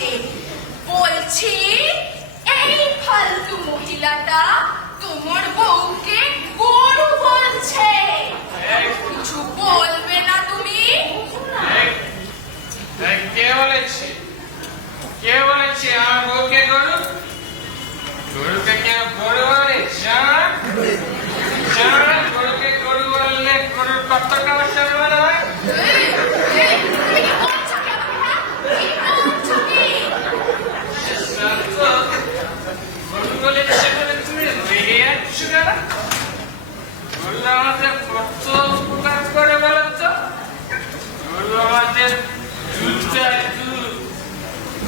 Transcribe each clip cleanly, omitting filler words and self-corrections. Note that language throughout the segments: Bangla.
করছে। বলছি এই ফালতু মহিলাটা তোমার বউকে গরু বলছে। কিছু বলবে না তুমি? কে বলেছে? কে বলেছে আমার বউকে গরু? গরুকে কেউ গরু বলে? গরুকে গরু বললে গরুর কতটা অসম্মান হয়? গরু বলেছে বলে তুমি রেগে যাচ্ছ কেন? গরু আমাদের কত উপকার করে বলো তো? গরু আমাদের দুধ দেয়, দুধ,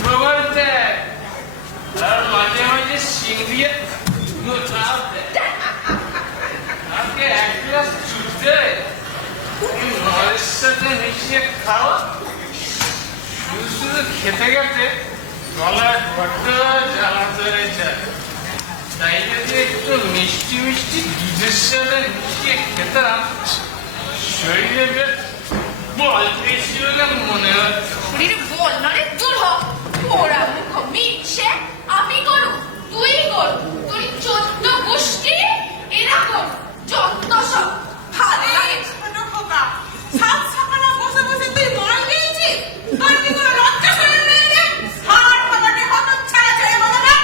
গোবর দেয়, আর মাঝে মাঝে শিং দিয়ে দুধটাও দেয়। আমাকে এক গ্লাস দুধ দেয়, নলের সাথে মিশিয়ে খাও। শুধু শুধু খেতে খেতে গলায় বড্ড জ্বালা ধরে যায়। তাই যদি একটু মিষ্টি মিষ্টি দুধের সাথে মিশিয়ে খেতাম, শরীরে বেশ বল বেশি বলে মনে হচ্ছে। শরীরে বল না রে, দূর হ। ওরা মুখ মিটছে, আমি করু, তুই করু, তুই 14 গোষ্ঠী এরকম যত সব ভালো লাগে। সকালে বসে বসে তুই মন দিয়েছিস? তোর কি কোনো লজ্জা করে নেই রে? হাড় ফাটাতে কত ছাড়া ছেড়ে বলো না?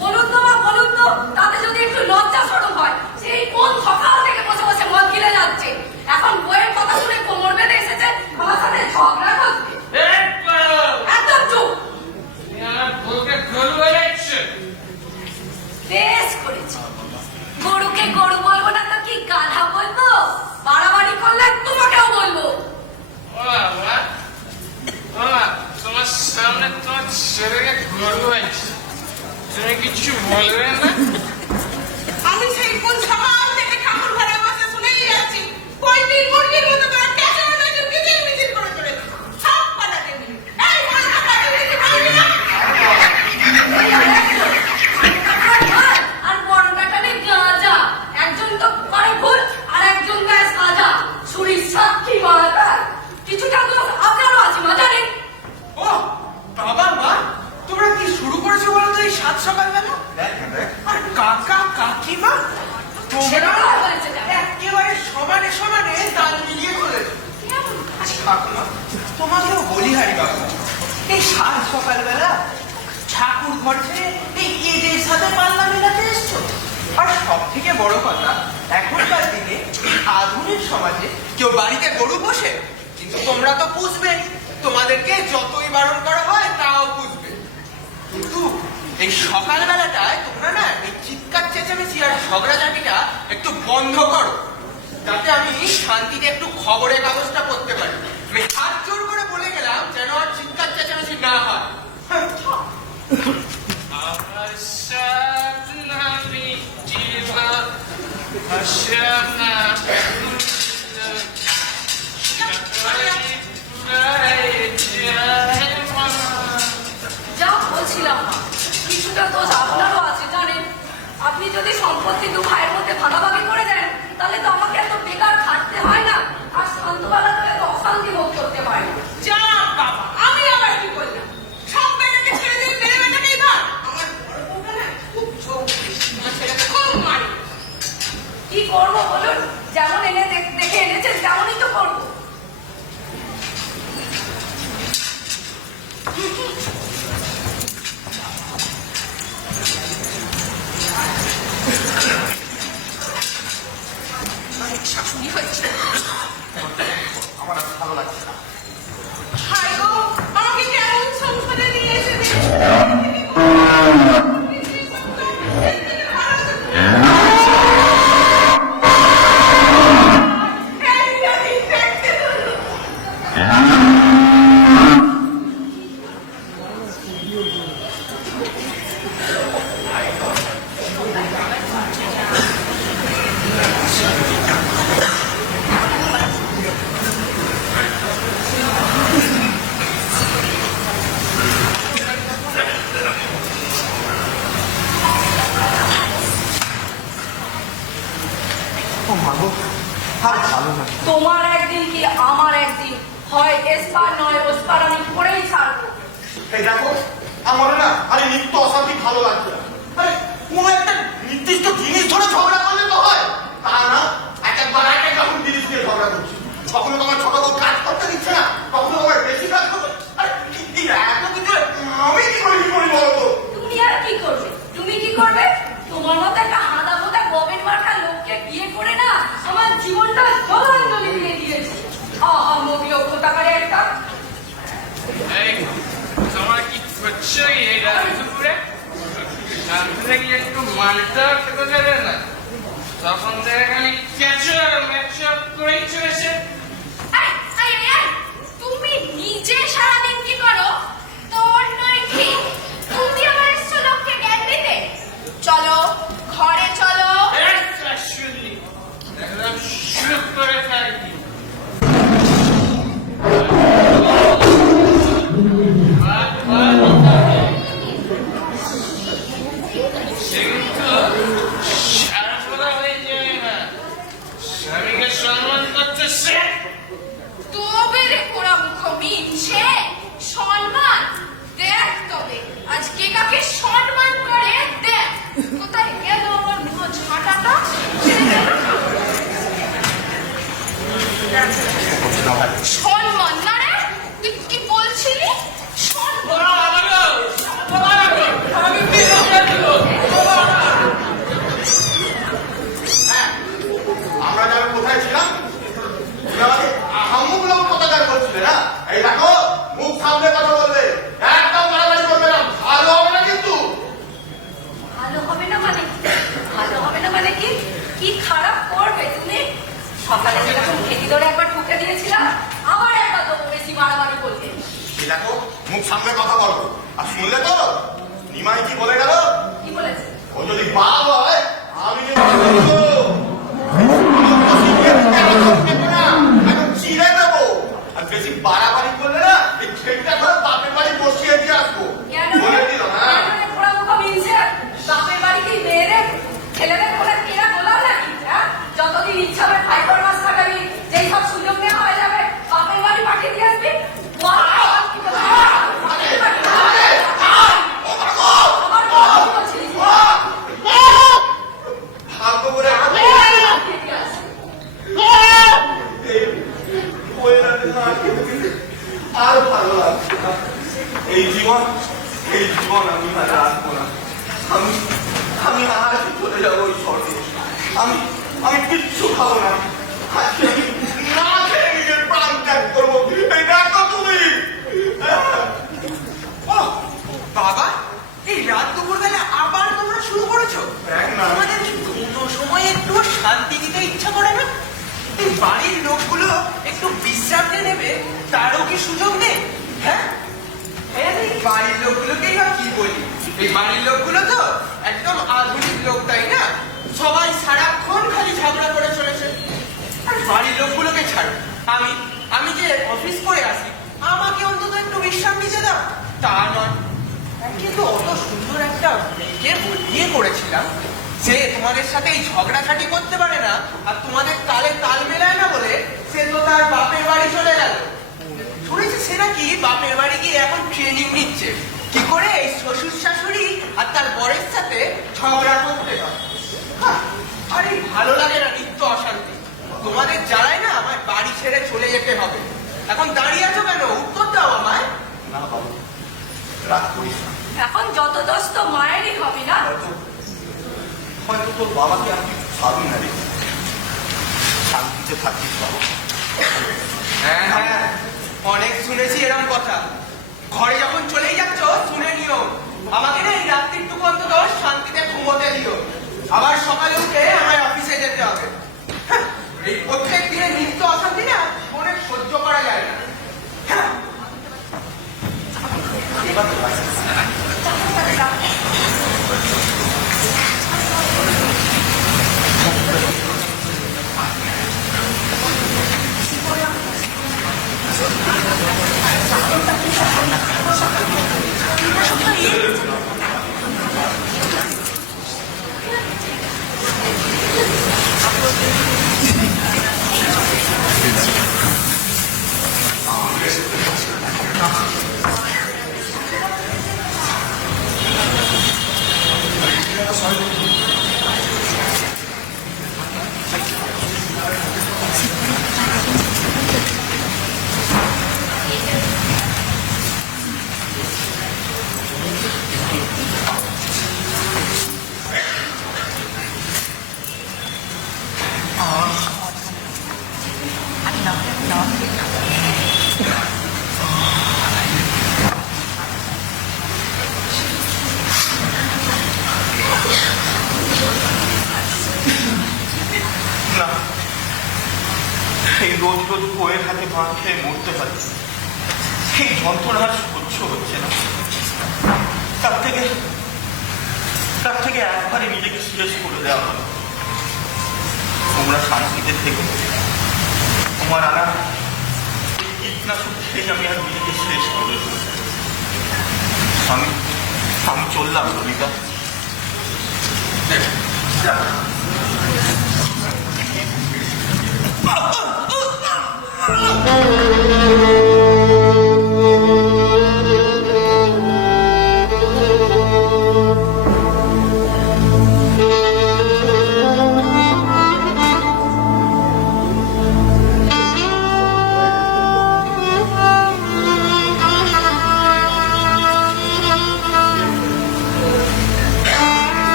বলুন তো মা, বলুন তো, তাতে যদি একটু লজ্জা সরম হয়, সেই কোন সকাল থেকে বসে বসে মদ গিলে যাচ্ছে, এখন বইয়ের কথা শুনে কোমর বেঁধে এসেছে আমার সাথে ঝগড়া করতে। একদম চুপ। আমার বউকে গরু বলেছে? বেশ করেছি। গরুকে গরু বলবো না তো কি গাধা বলবো? বাড়াবাড়ি করলে তোমাকেও বলবো। তোমার সামনে তোমার ছেলেকে গরু হয়েছে, তুমি কিছু বলবে না? আমি সেই কোন সকাল থেকে ঠাকুর ঘরে বসে শুনেই যাচ্ছি, পল্লীর মুরগির মতো করে ক্যাচানো কিচির মিচির করে চলেছে। সব পালাতে মিলে এই ভাঙা কাটি মিলে ভাঙবি না? আর বড় কাটালে গাঁজা, একজন তো করে ভুল আর একজন গায়ে সাজা। ছুরির সাক্ষী মারা, কিছুটা তো আপনারও আছে মজা নেই। ও বাবা মা, তোমরা কি শুরু করেছো বলো তো এই সাত সকালবেলা? আর কাকা কাকিমা তোমরা একেবারে সমানে সমানে তাল মিলিয়ে চলেছো। কাকিমা তোমাকেও বলি হারি বাবা, এই সাত সকালবেলা ঠাকুর ঘর ছেড়ে এই এদের সাথে পাল্লা মেলাতে এসছো। আর সব থেকে বড় কথা, এখনকার দিনে এই আধুনিক সমাজে কেউ বাড়িতে গরু পোষে, কিন্তু তোমরা তো পুষবে, তোমাদেরকে যতই বারণ করা হয় তাও পুষবে। কিন্তু এই সকালবেলাটায় তোমরা না এই চিৎকার চেঁচামেচি আর ঝগড়াঝাটিটা একটু বন্ধ করো, যাতে আমি শান্তিতে একটু খবরের কাগজটা পড়তে পারি। আমি হাত জোর করে বলে গেলাম যেন আর চিৎকার চেঁচামেচি না হয়। আমার সাধনা মিটিবা ভাষণা যা বলছিলাম না, কিছুটা দোষ আপনারও আছে জানেন। আপনি যদি সম্পত্তি দু ভাইয়ের মধ্যে ভাগাভাগি করে দেন, তাহলে তো আমাকে এত বেকার খাটতে হয় না, আর শান্তবেলা তো এত অশান্তি ভোগ করতে পারি। যা বাবা, আমি আবার কি বললাম? সব মেয়েটাকে ছেড়ে দিয়ে মেয়ে মেয়েটাকেই ধর। আমার বড় বউটা না খুব ঝোঁক, আমার ছেলেকে খুব মারি। কি করবো বলুন? যেমন এনে দেখে এনেছেন তেমনই তো করবো। শাশুড়ি হয়েছে। আমার আর ভালো লাগছে না। হায় গো, আমাকে কেমন সংসারে নিয়ে এসে তোমার একদিন কি আমার একদিন, হয় এসপার নয় ওসপার আমি করেই ছাড়বো। এই দেখো আমার না আরে নিত্য অশান্তি ভালো লাগছে না। আরে কোনো একটা নির্দিষ্ট জিনিস ধরে ঝগড়া করলে তো হয়, তা না একবার এক রকম জিনিস নিয়ে ঝগড়া করছি। কখনো তোমার ছোট বউ কাজ করতে দিচ্ছে না, কখনো তোমার বেশি কাজ করতে। আরে এত কিছু আমি কি করি বলো তো? তুমি আর কি করবে? তুমি কি করবে? তোমার মতো একটা হাঁদা বোধা গবেন মার্কা লোককে বিয়ে করে না আমার জীবনটা জলাঞ্জলি দিয়ে দিয়েছে। মগি অক্ষতাকারে একটা। এই তোমার কি করছো এই রাত দুপুরে? শান্তি থেকে একটু মালটা খেতে যাবে না? তখন থেকে খালি ক্যাচর ম্যাচর করেই চলেছে। তুমি নিজে সারাদিন কি করো? তোর নয় কি? তুমি আমার এসছো লোককে জ্ঞান দিতে। চলো ঘরে চলো। একদম শুরু করে থাকি। স্বামীকে সম্মান করতে সে তবে রে পোড়া মুখ মিনছে সম্মান দেখ। তবে আজকে কাকে সম্মান করে দেখ। কোথায় গেল আমার মুখ ঝাঁটাটা? সম্মান না রে? তুই কি বলছিলি? সম্মান আমরা যারা কোথায় ছিলাম তুমি আমাকে আহাম্মক লোক কথাকার করছিলে না। এই দেখো মুখ সামনে কথা বলবে, একদম মারামারি করবে না, ভালো হবে না কিন্তু। ভালো হবে না মানে? ভালো হবে না মানে কি? কি খারাপ করবে তুমি? সকালে যেরকম খেতে ধরে একবার ঠুকে দিয়েছিলাম, আবার একবার তো বেশি মারামারি করবে। এই দেখো মুখ সামনে কথা বলো। আর শুনলে তো নিমাই কি বলে গেল? কি বলেছে? ও যদি বাল হয় আমি যে এখন চিড়ে দেবো। আর বেশি বাড়াবাড়ি করলে না এই ছেলেটা ধরে বাপের বাড়ি বসিয়ে দিয়ে আসবো বলে দিল না। পোড়া মুখ মিনছে বাপের বাড়ি কি মেয়েরে ছেলেদের করে কেনা গোলাম নাকি? যতদিন ইচ্ছা হবে ভাইপর মাস কাটাবি, যেই সব সুযোগ নেওয়া হয়ে যাবে বাপের বাড়ি পাঠিয়ে দিয়ে আসবি। আমার কথা বলছিলি ভাগ্য করে আর ভালো লাগছে না। এই জীবন আমি আর রাখবো না। আমি আর চলে যাবো ওই শহরে। আমি কিচ্ছু খাবো না। আজকে আমি না খেয়ে নিজের প্রাণ ত্যাগ করবো। এই দেখো তুমি। বাবা, এই রাত দুপুর বেলা আবার তোমরা শুরু করেছো? দেখ না। তোমাদের কি কোনো সময় একটু শান্তি দিতে ইচ্ছা করে না? এই বাড়ির লোকগুলো একটু বিশ্রামে নেবে তারও কি সুযোগ নেই? হ্যাঁ, এই বাড়ির লোকগুলোকেই বা কি বলি? এই বাড়ির লোকগুলো তো একদম আধুনিক লোক, তাই না? সবাই সারাক্ষণ খালি ঝগড়া করে চলেছে। আর বাড়ির লোকগুলোকে ছাড়ো, আমি যে অফিস করে আসি, আমাকে অন্তত একটু বিশ্রাম দিতে দাও। তা নয়। কিন্তু অত সুন্দর একটা মেয়েকে বিয়ে করেছিলাম, সে তোমাদের সাথে এই ঝগড়াঝাটি করতে পারে না, আর তোমাদের তালে তাল মেলায় না বলে সে তো তার বাপের বাড়ি চলে গেল। শুনেছি সে নাকি বাপের বাড়ি গিয়ে এখন ট্রেনিং নিচ্ছে কি করে এই শ্বশুর শাশুড়ি আর তার বরের সাথে ঝগড়া করতে হয়। আরে ভালো লাগে না নিত্য অশান্তি। তোমাদের জ্বালায় না আমার বাড়ি ছেড়ে চলে যেতে হবে। এখন দাঁড়িয়ে আছো কেন? উত্তর দাও আমায়। না বাবু, রাগ করিস না। এখন যত দোষ তো মায়েরই হবে না? হয়তো তোর বাবাকে আমি ভাবি না রে। শান্তিতে থাকিস বাবা। হ্যাঁ হ্যাঁ, অনেক শুনেছি এরকম কথা। ঘরে যখন চলেই যাচ্ছ শুনে নিও, আমাকে না এই রাত্রিটুকু অন্তত শান্তিতে ঘুমোতে দিও। আবার সকালে উঠে আমার অফিসে যেতে হবে। এই প্রত্যেক দিনে নিত্য অশান্তি না অনেক সহ্য করা যায় না। এবার তো রাখিস। রোজ রোজ বইয়ের হাতে ভাত খেয়ে মরতে পারি, এই যন্ত্রণা আর সহ্য হচ্ছে না। তার থেকে একবারে নিজেকে শেষ করে দেওয়া হলো। তোমরা শান্তিতে থেকে তোমার আনা কীটনাশক খেয়ে আমি আর নিজেকে শেষ করে দেবো। আমি চললাম ললিতা।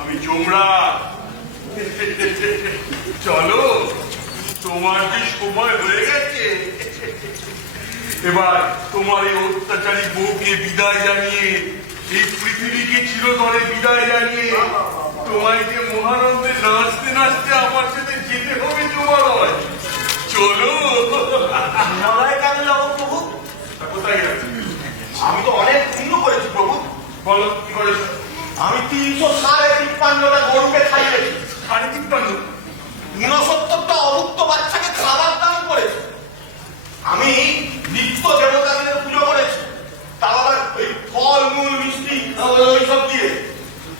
আমি চোমরা। চলো, তোমার কি সময় হয়ে গেছে? এবার তোমার এই অত্যাচারী বউকে বিদায় জানিয়ে, এই পৃথিবীকে চিরতরে বিদায় জানিয়ে তোমায় যে মহানন্দে নাচতে নাচতে আমার সাথে যেতে হবে তোমার। চলো। কেন যাবো প্রভু? কোথায় গেছে? আমি তো অনেক পুণ্য করেছি প্রভু। বলো কি করেছো? আমি 353টা গরুকে খাইয়েছি। 53? 69টা অভুক্ত বাচ্চাকে খাবার দান করেছি। আমি নিত্য দেবতাদের পুজো করেছি, তাও আবার ওই ফল মূল মিষ্টি ওইসব দিয়ে।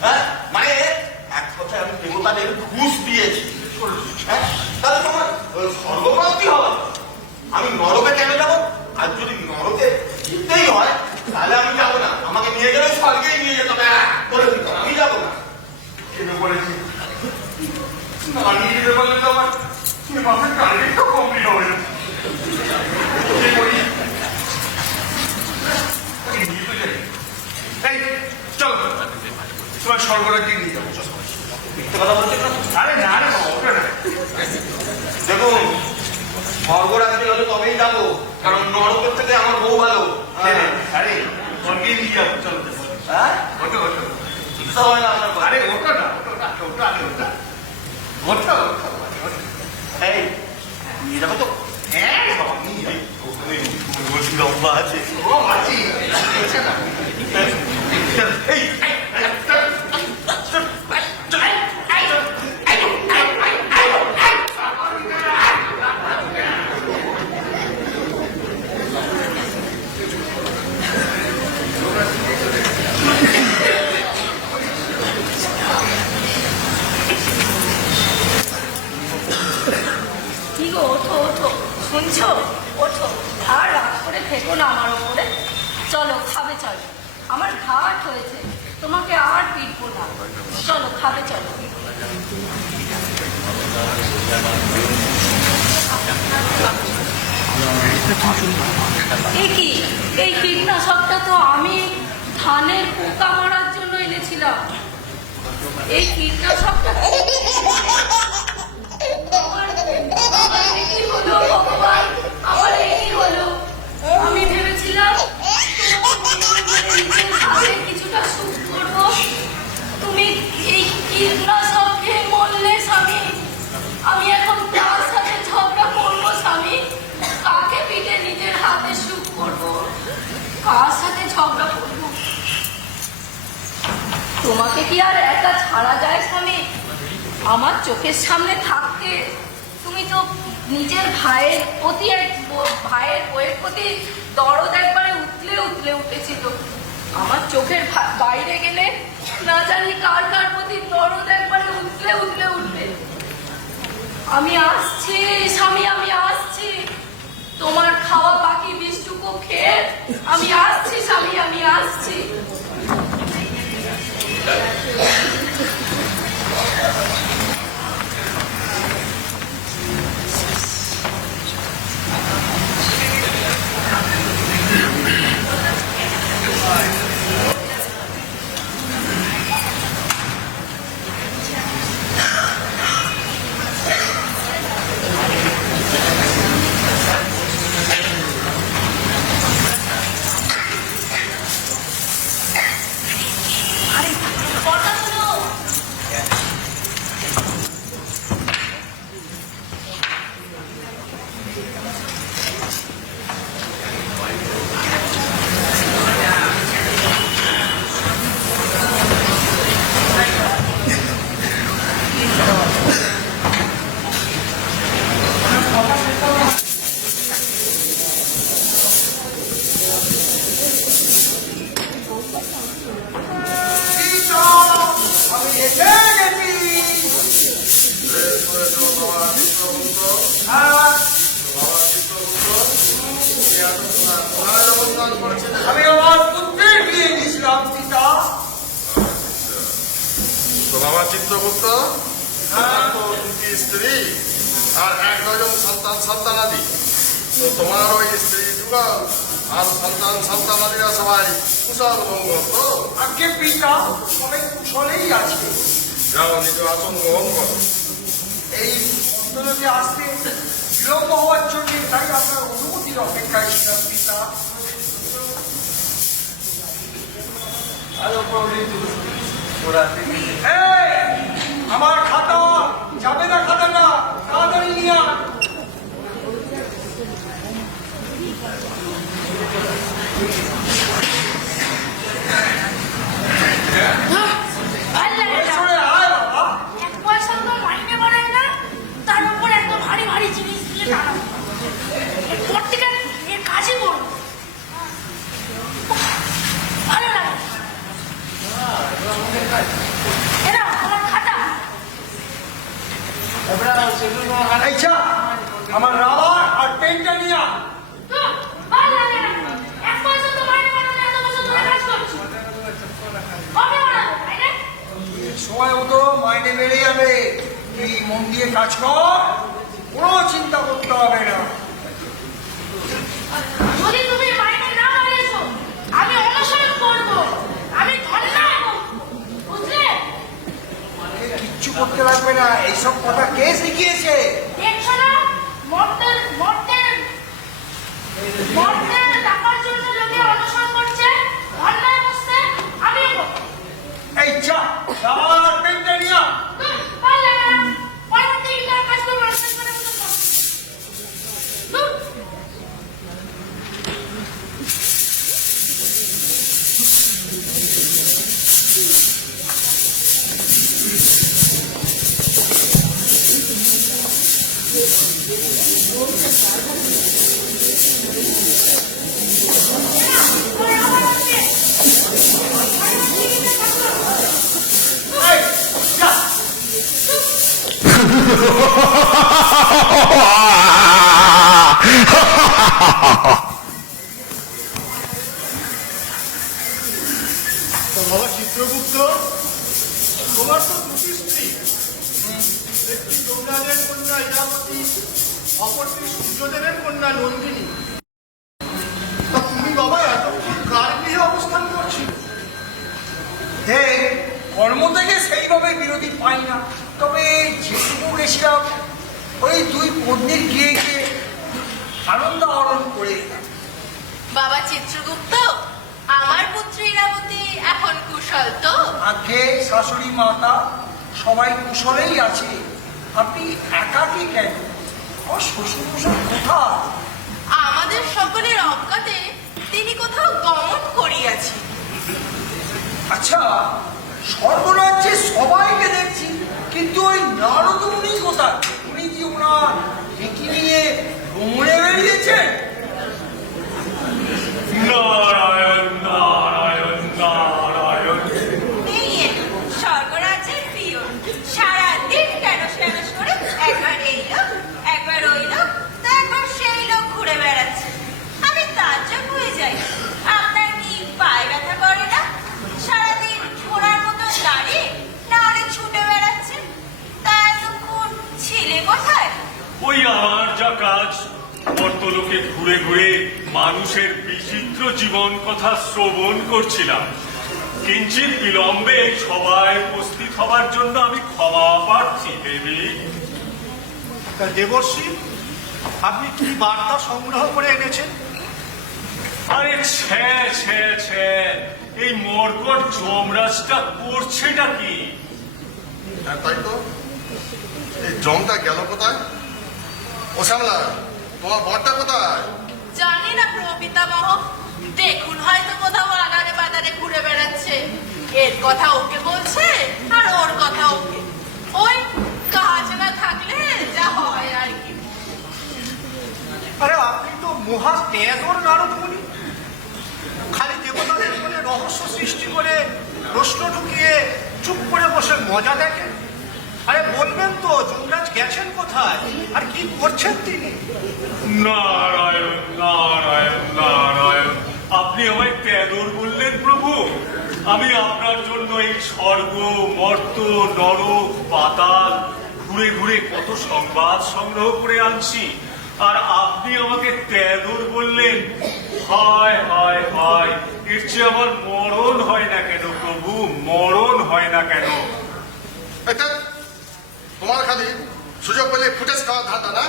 হ্যাঁ, মানে এক কথায় আমি দেবতাদের ঘুষ দিয়েছি। হ্যাঁ, তাহলে তোমার স্বর্গপ্রাপ্তি হবে। আমি নরকে কেন যাবো? আর যদি নরকে যেতেই হয় তাহলে আমি যাবো না। আমাকে নিয়ে গেলে স্বর্গেই নিয়ে যেতে হবে। বলে দিত আমি যাবো না। কেন বলেছি না নিয়ে যেতে পারলে তো আমার মাসের টার্গেটটা কমপ্লিট হবে না। চলো, তোমার স্বর্গরাজ্যে নিয়ে যাবো। মিথ্যে কথা বলছেন না? আরে না রে বাবা, ওটা না। দেখুন, স্বর্গরাজ্যে হলে তবেই যাবো, কারণ নরকের থেকে আমার বউ ভালো। আরে স্বর্গে নিয়ে যাবো, চলো। হ্যাঁ, ওটা ওটা ইচ্ছা হয় না আপনার কথা। আরে ওটা না, ওটা ওটা আগে ওটা ওটা এই নিয়ে যাবো তো? হ্যাঁ রে বাবা, নিয়ে যাবো। ওখানে বলছি লম্বা আছে। ও আছি, আছে না? এই কি গো, ওঠো ওঠো, শুনছো? ওঠো, আর রাগ করে থেকো না আমার ওপরে। চলো খাবে, চলো। আমার ঘাট হয়েছে, তোমাকে আর পিটবো না। চলো খাবে, চলো। কি এই কীটনাশকটা তো আমি ধানের পোকা মারার জন্য এনেছিলাম। এই কীটনাশকটা কি হলো ভগবান? কার সাথে ঝগড়া করবো? তোমাকে কি আর একা ছাড়া যায় স্বামী? আমার চোখের সামনে থাকতে তুমি তো নিজের ভাইয়ের বইয়ের প্রতি দরদ একবারে উতলে উতলে উঠেছিল। আমার চোখের বাইরে গেলে না জানি কার কার প্রতি দরদ একবারে উতলে উতলে উঠবে। আমি আসছি স্বামী, আমি আসছি। তোমার খাওয়া বাকি বিষটুকু খেয়ে আমি আসছি স্বামী, আমি আসছি। আমি এসে গেছি। আমি আমার পুত্রের বিয়ে দিয়েছিলাম পিতা। তো বাবা চিত্রগুপ্ত, দুটি স্ত্রী আর 1 ডজন সন্তানাদি। তো তোমার ওই স্ত্রী যুগল আর সন্তানাদিরা সবাই কুশল মঙ্গল তো? আগে পিতা সবাই কুশলেই আছে। যাও নিজ আসন গ্রহণ করো। এই মন্ত্রকে আসতে বিলম্ব হওয়ার জন্য তাই আপনার অনুমতির অপেক্ষায় ছিলাম পিতা। আমার খাতা যাবে না, খাতাটা তাড়াতাড়ি নিয়ে আন। সরে আয় বাবা। এক পয়সা তো মাইনে বাড়ায় না, তার উপর এত ভারী ভারী জিনিস দিয়ে টানা। প্রত্যেকটা এর কাজই করবো, ভালো লাগে। এরা আমার খাতা। এই যা, আমার রাবার আর পেনটা নিয়ে আন। ভালো লাগে না, এক পয়সা তো মাইনে বাড়ায় না, এত বছর ধরে কাজ করছি। কবে বাড়াবো, তাই না? সময় মতো মাইনে বেড়ে যাবে। তুই মন দিয়ে কাজ কর, কোনো চিন্তা করতে হবে না। যদি তুমি মাইনে না বাড়িয়েছো, আমি অনশন করবো, আমি ধর্ণা করবো, বুঝলে? কিচ্ছু করতে লাগবে না। এইসব কথা কে শিখিয়েছে? দেখছো না, মর্তের টাকার জন্য লোকে অনশন করছে, ধর্ণায় বসছে, আমিও করবো। এই যা, রাবার আর পেনটা নিয়ে আন। ভালো লাগে না, পরবর্তী দিন কাজ করবো, অনশন করে মতো করবো। এই, যা। বাবা চিত্রগুপ্ত, তোমার তো দুটি স্ত্রী, একটি যমুনাদের কন্যা ইরাবতী, অপরটি সূর্যদেবের কন্যা নন্দিনী। তা তুমি বাবা এতক্ষণ কার গৃহে অবস্থান করছি? দেখ, কর্ম থেকে সেইভাবে বিরতি পাই না, তবে যেটুকু গেছিলাম ওই দুই পত্নীর গিয়ে গিয়ে আনন্দ আহরণ করে এলাম। বাবা চিত্রগুপ্ত, আমার পুত্রী ইরাবতী এখন কুশল তো? আগে শাশুড়ি মাতা সবাই কুশলেই আছে। আপনি একাকি কেন? শ্বশুর মশাই কোথায়? আমাদের সকলের অজ্ঞাতে তিনি কোথাও গমন করিয়াছেন। আচ্ছা, স্বর্গরাজ্যে সবাইকে দেখছি, কিন্তু ওই নারদ মুনি কোথায়? উনি কি ওনার কি নিয়ে ভ্রমণে বেরিয়েছেন? নারায়ণ নারায়ণ নারায়ণ। এই এলো স্বর্গরাজ্যের প্রিয়, সারাদিন ট্যানস ট্যানস করে একবার এই লোক একবার ওই লোক তো একবার সেই লোক ঘুরে বেড়াচ্ছে। আমি তাজ্জব হয়ে যাই, আপনার কি পায়ে ব্যথা করে না? সারাদিন ঘোড়ার মতো দাঁড়িয়ে না হলে ছুটে বেড়াচ্ছে। তা এতক্ষণ ছিলে কোথায়? ওই আমার যা কাজ, মর্তলোকে ঘুরে ঘুরে মানুষের বিচিত্র জীবন কথা শ্রবণ করছিলাম। কিঞ্চিত বিলম্বে সবাই উপস্থিত হবার জন্য আমি ক্ষমা প্রার্থী দেবী। তা দেবর্ষি, আপনি কি বার্তা সংগ্রহ করে এনেছেন? আরে ছে ছে ছে, এই মর্কট যমরাজটা করছেটা কি? হ্যাঁ তাই তো, এই জমটা গেল কোথায়? ও শ্যামলা, তোমার বরটা কোথায়? জানি না প্রভু পিতামহ, দেখুন হয়তো কোথাও আনারে বাজারে ঘুরে বেড়াচ্ছে। এর কথা ওকে বলছে আর ওর কথা ওকে। ওই কাজ না থাকলে যা হয় আর কি। আরে আপনি তো মহা তেজর নারদ মুনি, খালি দেবতাদের মনে রহস্য সৃষ্টি করে প্রশ্ন ঢুকিয়ে চুপ করে বসে মজা দেখেন। আরে বলবেন তো যমরাজ গেছেন কোথায় আর কি করছেন তিনি? নারায়ণ নারায়ণ নারায়ণ। আপনি আমায় তেদর বললেন প্রভু? আমি আপনার জন্য এই স্বর্গ মর্ত নরক পাতাল ঘুরে ঘুরে কত সংবাদ সংগ্রহ করে আনছি, আর আপনি আমাকে তেদর বললেন? হায় হায় হায়, এর চেয়ে আমার মরণ হয় না কেন প্রভু, মরণ হয় না কেন? এটা তোমার খালি সুযোগ পেলে ফুটেজ খাওয়া ধান্দা না?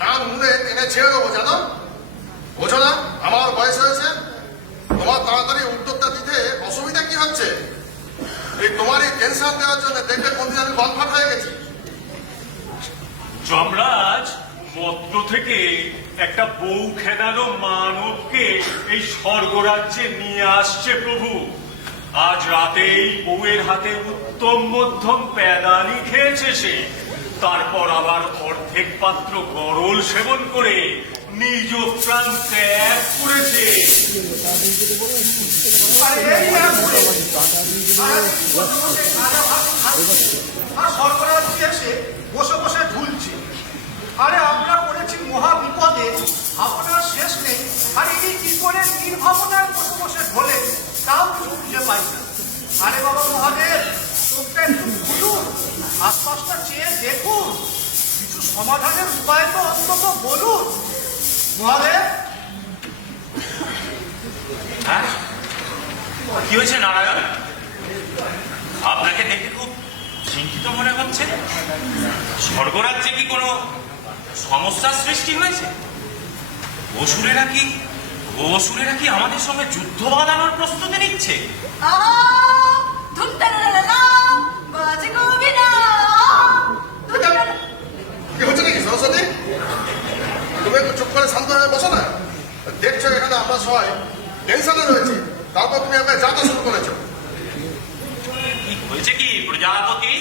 কান মুড়ে টেনে ছেড়ে দেবো, জানো? বোঝো না আমার বয়স হয়েছে? তোমার তাড়াতাড়ি উদ্যোগটা দিতে অসুবিধা কি হচ্ছে? এই তোমার এই টেনশন দেওয়ার জন্য দেখবে কোনদিন আমি গলফাট হয়ে গেছি। যমরাজ মত্ত থেকে একটা বউ খেদানো মানবকে এই স্বর্গরাজ্যে নিয়ে আসছে প্রভু। আজ রাতেই বউয়ের হাতে উত্তম মধ্যম প্যাদানি খেয়েছে সে, তারপর আবার অর্ধেক পাত্র গরল সেবন করে নিজ প্রাণ ত্যাগ করেছে। আরে এই না বলে, আর স্বর্গরাজ্যে এসে বসে বসে ঝুলছে। আরে আমরা পড়েছি মহা বিপদে, আপনার শেষ নেই। আর ইনি কি করে নির্ভাবনায় বসে বসে ঢোলে তাও কিছু খুঁজে পাই না। আরে বাবা মহাদেব, চোখটা একটু খুলুন, আশপাশটা চেয়ে দেখুন, কিছু সমাধানের উপায় তো অন্তত বলুন মহাদেব। হ্যাঁ, কি হয়েছে নারায়ণ? আপনাকে দেখে খুব চিন্তিত মনে হচ্ছে। স্বর্গরাজ্যে কি কোনো সমস্যার সৃষ্টি হয়েছে? অসুরেরা কি আমাদের সঙ্গে যুদ্ধ বাঁধানোর প্রস্তুতি নিচ্ছে? কি হচ্ছে নাকি সরস্বতী? তুমি একটু চুপ করে শান্ত হয়ে বসো না। দেখছো এখানে আমরা সবাই টেনশনে রয়েছি, তারপর তুমি আমাকে যাতা শুরু করেছো। কি হয়েছে কি প্রজাপতি?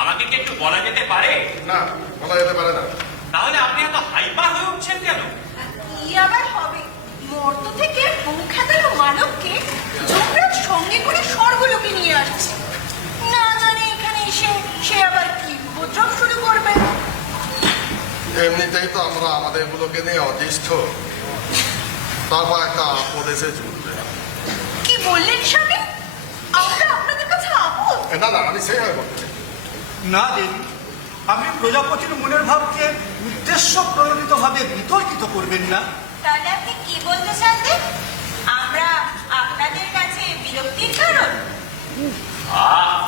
আমাকে কি একটু বলা যেতে পারে? না, বলা যেতে পারে না। তাহলে আপনি এত হাইপার হয়ে উঠছেন কেন? কি আবার হবে? মর্ত থেকে বউ খেদানো মানবকে যমরাজ সঙ্গে করে স্বর্গলোকে নিয়ে আসছে। না জানে এখানে এসে সে আবার কি উপদ্রব শুরু করবে। এমনিতেই তো আমরা আমাদের গুলোকে নিয়ে অতিষ্ঠ, তারপর একটা আপদ এসে জুটবে। কি বললেন স্বামী? আমরা আপনাদের কাছে আপদ? না না, আমি সেইভাবে বলতে চাই। না দেবী, আপনি প্রজাপতির মনের ভাবকে উদ্দেশ্য প্রণোদিত ভাবে বিতর্কিত করবেন না। তাহলে আপনি কি বলতে চান? আমরা আপনাদের কাছে বিরক্তির কারণ?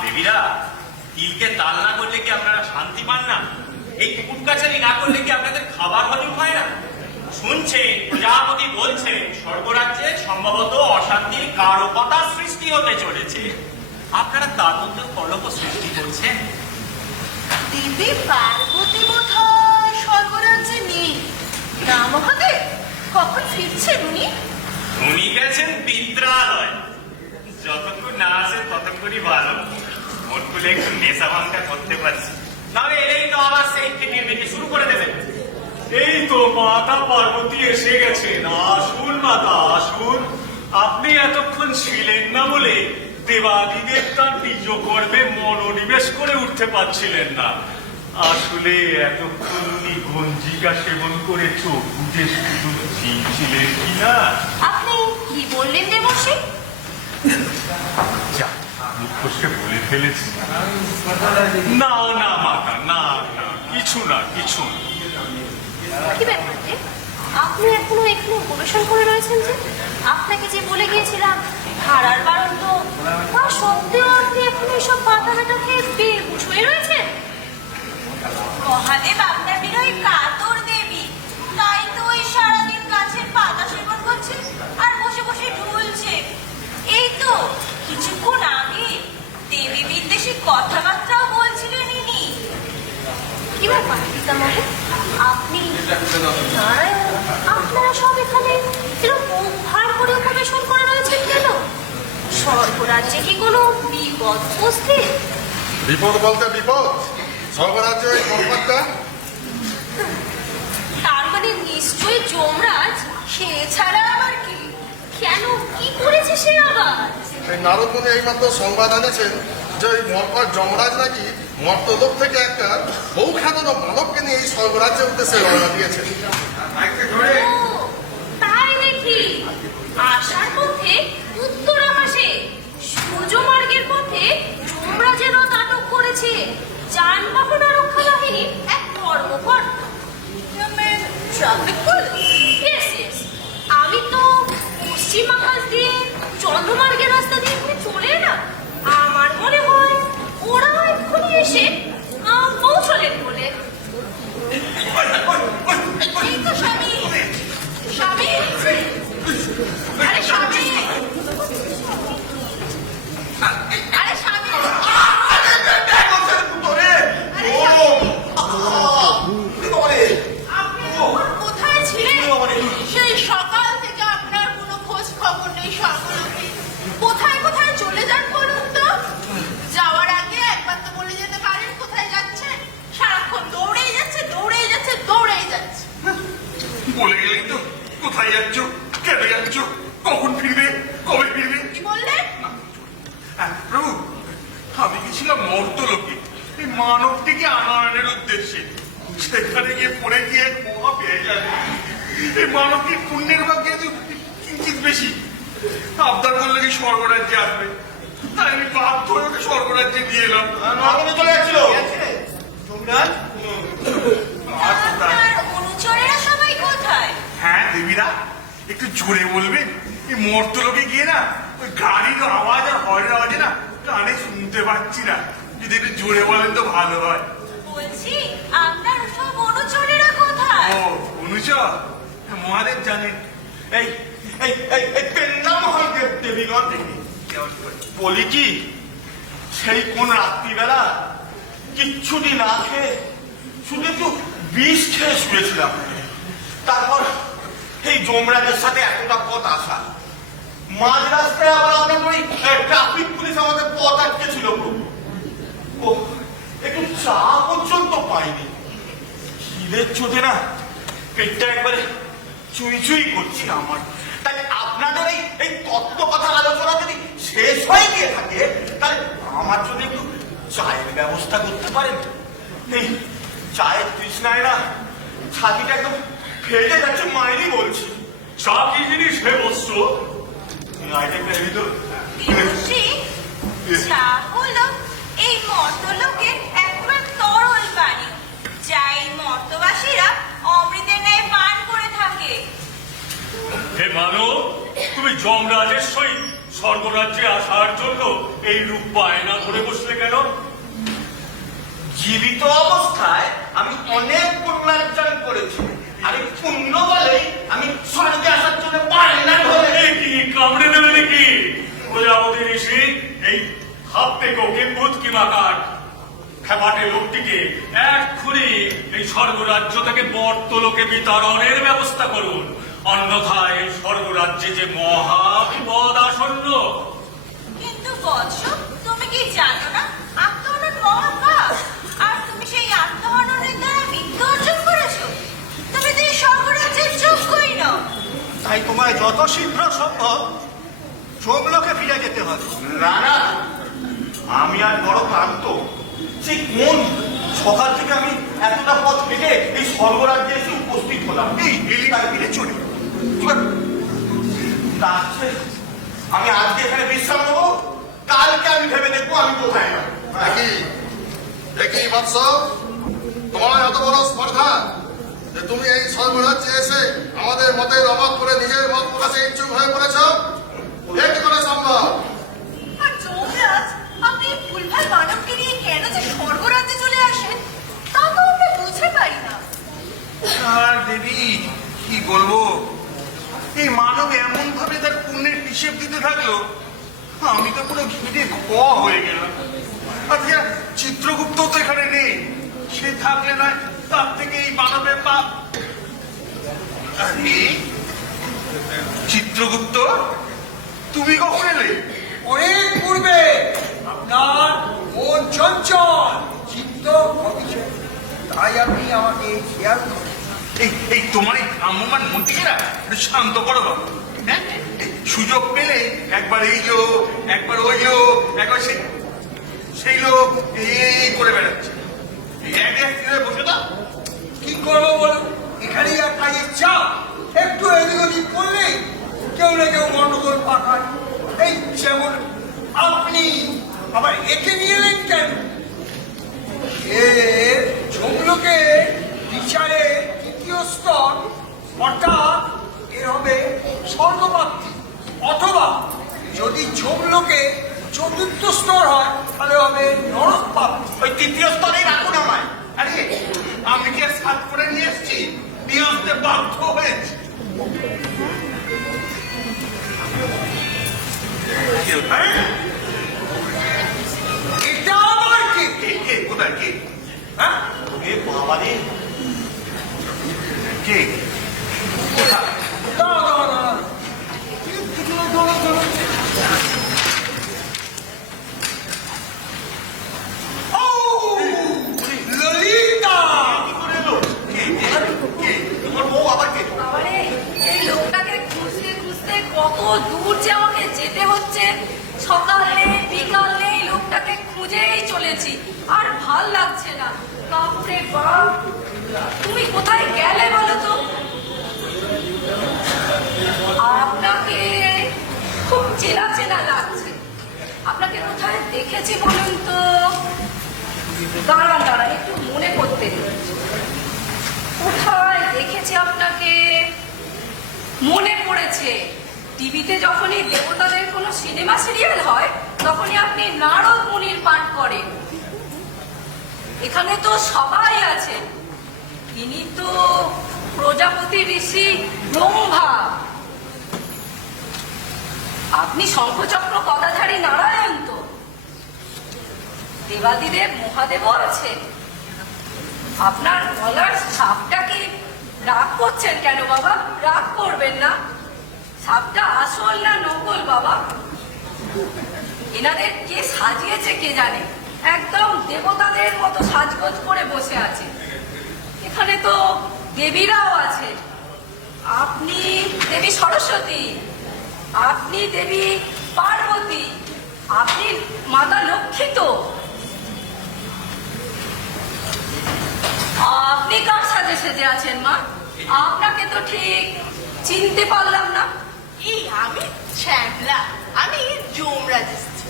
দেবীরা, তিলকে তাল না করলে কি আপনারা শান্তি পান না? এই কুট কাছারি না করলে কি আপনাদের খাবার হজম হয় না? শুনছেন প্রজাপতি বলছে স্বর্গরাজ্যে সম্ভবত অশান্তির কারকতা সৃষ্টি হতে চলেছে। আপনারা তার মধ্যে কলহ সৃষ্টি করছেন। দেবী পার্বতী বোধহয় স্বর্গরাজ্যে নেই। না মহাদেব, কখন ফিরছেন উনি? উনি গেছেন বিদ্যালয়। যতক্ষণ না আসে ততক্ষণই ভালো। মোট করে একটু নেশা ভাঙটা করতে পারছি, নাহলে এলেই তো আবার সেই থেকে মেকে শুরু করে দেবেন। এই তো মাতা পার্বতী এসে গেছেন। আসুন মাতা আসুন। আপনি এতক্ষণ ছিলেন না বলে দেবাদিদেব তার নিজ গর্বে মনোনিবেশ করে উঠতে পারছিলেন না। আসলে এতক্ষণ উনি গঞ্জিকা সেবন করে চোখ বুঝে শুধু ছিলেন কিনা। আপনি কি বললেন দেবর্ষী? যা মুখ ফসকে বলে ফেলেছি। না না মাতা, না না, কিছু না কিছু না। কি ব্যাপার যে আপনি এখনো এখানে গবেষণা করে রয়েছেন? যে আপনাকে যে বলে গিয়েছিলাম হারার বারণ তো, তা সত্ত্বেও আপনি এখন এইসব পাতা হাঁটা খেয়ে বেহুশ হয়ে রয়েছেন। মহাদেব আপনার বিরহে কাতর দেবী, তাই তো ওই সারাদিন গাছের পাতা সেবন করছে আর বসে বসে ঢুলছে। এই তো কিছুক্ষণ আগে দেবী বিদ্বেষী কথাবার্তাও বলছিলেন ইনি। কি ব্যাপার পিতামহ, আপনি নারায়ণ, আপনারা সব এখানে এরকম ভার করে উপবেশন করে রয়েছেন কেন? স্বর্গরাজ্যে কি কোনো বিপদ উপস্থিত? বিপদ বলতে বিপদ, স্বর্গরাজ্য এই মর্মাত্মা। তার মানে নিশ্চয়ই যমরাজ, সে ছাড়া আবার কি? কেন, কি করেছে সে আবার? এই নারদমুনি এইমাত্র সংবাদ আনেছেন যে ওই মর্মার যমরাজ নাকি মর্তলোক থেকে একটা বউ খাদানো মানবকে নিয়ে এই স্বর্গরাজ্যের উদ্দেশ্যে রওনা দিয়েছেন। ও, তাই নাকি? আসার পথে উত্তর আকাশে সূর্যমার্গের পথে যমরাজের রথ আটক করেছে যানবাহন রক্ষা বাহিনীর এক কর্মকর্তা। Traffic police? Yes, yes. আমি তো পশ্চিম আকাশ দিয়ে চন্দ্রমার্গের রাস্তা দিয়ে এখানে চলে এলাম। আমার মনে হয় ওরা এক্ষুনি এসে পৌঁছলেন বলে। এই তো স্বামী, স্বামী, আরে স্বামী, আরে স্বামী, আপনি এখন কোথায় ছিলেন? সেই সকাল থেকে আপনার কোনো খোঁজ খবর নেই স্বর্গলোকে। কোথায় কোথায় চলে যান বলুন তো? যাওয়ার আগে একবার তো বলে যেতে পারেন কোথায় যাচ্ছেন। সারাক্ষণ দৌড়েই যাচ্ছে, দৌড়েই যাচ্ছে, দৌড়েই যাচ্ছে। বলে গেলেই তো কোথায় যাচ্ছ, কেন যাচ্ছ, কখন ফিরবে, কবে ফিরবে। কি বললেন? প্রভু, আমি গেছিলাম মর্তলোকে এই মানবটিকে আনয়নের উদ্দেশ্যে। সেখানে গিয়ে পড়ে গিয়ে মহা পেয়ে যাবে। এই মানবটির পুণ্যের ভাগ্যে কিঞ্চিত বেশি। আবদার করলে কি স্বর্গরাজ্যে আসবে, তাই আমি বাধ্য হয়ে ওকে স্বর্গরাজ্যে নিয়ে এলাম। চলে যাচ্ছিল যমরাজ, আপনার অনুচরেরা সবাই কোথায়? হ্যাঁ দেবীরা, একটু জোরে বলবেন। এই মর্তলোকে গিয়ে না ওই গাড়ির আওয়াজ আর হরের আওয়াজে না কানে শুনতে পাচ্ছি না। যদি একটু জোরে বলেন তো ভালো হয়। বলছি আপনার সব অনুচরেরা কোথায়? ও অনুচর, মহাদেব জানেন। এই এই এই এই পেন্না মহাদেব দেবীগণ বলি কি, সেই কোন রাত্রিবেলা কিচ্ছুটি না খেয়ে শুধু একটু বিষ খেয়ে শুয়েছিলাম। তারপর এই যমরাজের সাথে এতটা পথ আসা, মাঝ রাস্তায় আবার আপনার ওই ট্রাফিক পুলিশ আমাদের পথ আটকে ছিল। ও একটু চা পর্যন্ত পাইনি। খিদের চোটে না পেটটা একবারে চুই চুই করছি আমার। তাই আপনাদের এই তত্ত্ব কথার আলোচনা যদি শেষ হয়ে গিয়ে থাকে, তাহলে আমার জন্য একটু চায়ের ব্যবস্থা করতে পারেন। এই চায়ের তৃষ্ণায় না ছাতিটা একদম ফেটে যাচ্ছে, মায়েরই বলছি। চা কি জিনিস হে বৎস? দেবশ্রী, চা হলো এই মর্তলোকের একবার তরল পানি, যা এই মর্তবাসীরা অমৃতের ন্যায় পান করে থাকে। হে মানব, তুমি যমরাজের সহিত স্বর্গরাজ্যে আসার জন্য এই রূপ বায়না ধরে বসলে কেন? জীবিত অবস্থায় আমি অনেক পুণ্যার্জন করেছি, আর এই পুণ্য বলেই আমি স্বর্গে আসার জন্য পারি না ধরে। কি কামড়ে দেবে নাকি প্রজাপতি ঋষি? এই হাতে কোকে বুধকি মাকার খেপাটে লোকটিকে এক্ষুনি এই স্বর্গরাজ্য থেকে মর্তলোকে বিতরণের ব্যবস্থা করুন। অন্যথায় স্বর্গরাজ্যে যে মহা বিপদ আসন্ন। কিন্তু বৎস, তুমি কি জানো না আত্মহনন মহাপাপ? আর তুমি সেই আত্মহননের দ্বারা মৃত্যু অর্জন করেছো। তুমি তো এই স্বর্গরাজ্যের যোগ্যই নও। তাই তোমায় যত শীঘ্র সম্ভব যমলোকে ফিরে যেতে হবে। না না, আমি আর বড় ক্লান্ত। সে কোন সকাল থেকে আমি এতটা পথ হেঁটে এই স্বর্গরাজ্যে এসে উপস্থিত হলাম। এই এলিকায় ফিরে চলে আমি আজকে এখানে বিশ্রাম নেবো, কালকে আমি ভেবে দেখবো আমি কোথায় যাবো। দেখি বৎস, তোমার এত বড় স্পর্ধা যে তুমি এই স্বর্গরাজ্যে এসে আমাদের মতের অবাক করে নিজের মত প্রকাশে ইচ্ছুক হয়ে পড়েছ। এ কি করে সম্ভব? আর যমরাজ, আপনি ভুলভাল মানবকে নিয়ে কেন যে স্বর্গরাজ্যে চলে আসেন তা তো আমরা বুঝতে পারি না। আর দেবী কি বলবো, এই মানব এমন ভাবে তার পুণ্যের হিসেব দিতে থাকলো, আমি তো পুরো ঘিরে ঘ হয়ে গেলাম। আচ্ছা, চিত্রগুপ্ত তো এখানে নেই, সে থাকলে নয় তার থেকে এই মানবের পাপ। আরে চিত্রগুপ্ত, তুমি কখন এলে? অনেক পূর্বে আপনার মন চঞ্চল, চিত্ত অবিচল, তাই আপনি আমাকে খেয়াল করেন। এই তোমার এই ভ্রাম্যমান মন্ত্রীরা একটু শান্ত করো বাবা। হ্যাঁ, সুযোগ পেলে একবার এই লোক, একবার ওই লোক, একবার সেই লোক এই করে বেড়াচ্ছে। বসে দাও। কি করবো বলুন, এখানেই আর কাজের চাপ। একটু এদিক ওদিক করলেই কেউ না কেউ গন্ডগোল পাকায়। এই যেমন আপনি আবার একে নিয়ে এলেন কেন? এর যমলোকে বিচারে তৃতীয় স্তর, অর্থাৎ এর হবে স্বর্গপ্রাপ্তি, অথবা যদি যমলোকে চতুর্থ স্তর হয় তাহলে হবে নরক প্রাপ্তি। ওই তৃতীয় স্তরেই রাখুন আমায়। আরে আমি কি সাত করে নিয়ে এসেছি, নিয়ে আসতে বাধ্য হয়েছি। এটা আবার কি? কে কোথায় কে? হ্যাঁ, এ বাবা রে, কে কোথায়? দাঁড়া দাঁড়া দাঁড়া, ও ললিতা! কি করে এলো? কে তোমার বউ আবার কে? আরে এই লোকটাকে খুঁজতে খুঁজতে কত দূর যে আমাকে যেতে হচ্ছে। সকালে বিকালে এই লোকটাকে খুঁজেই চলেছি, আর ভাল লাগছে না। বাপরে বাপ, তুমি কোথায় গেলে বলো তো? আপনাকে খুব চেনা চেনা লাগছে। আপনাকে কোথায় দেখেছি বলুন তো? দাঁড়ান দাঁড়ান, একটু মনে করতে দিন। কোথায় দেখেছি আপনাকে? মনে পড়েছে, টিভিতে যখনই দেবতাদের কোনো সিনেমা সিরিয়াল হয় তখনই আপনি নারদ মুনির পাঠ করেন। এখানে তো সবাই আছেন, ইনি তো প্রজাপতি ঋষি ব্রহ্মা। আপনি শঙ্খচক্র গদাধারী নারায়ণ তো? দেবাদিদেব মহাদেবও আছে। আপনার গলার সাপটা কি? রাগ করছেন কেন বাবা? রাগ করবেন না। সাপটা আসল না নকল বাবা? এনাদের কে সাজিয়েছে কে জানে, একদম দেবতাদের মতো সাজগোজ করে বসে আছে। এখানে তো দেবীরাও আছে। আপনি দেবী সরস্বতী, আপনি দেবী পার্বতী, আপনি মাতা লক্ষ্মী তো? আপনি কার সাজে সেজে আছেন মা? আপনাকে তো ঠিক চিনতে পারলাম না। এই আমি শ্যামলা, আমি যমরাজ এসেছি।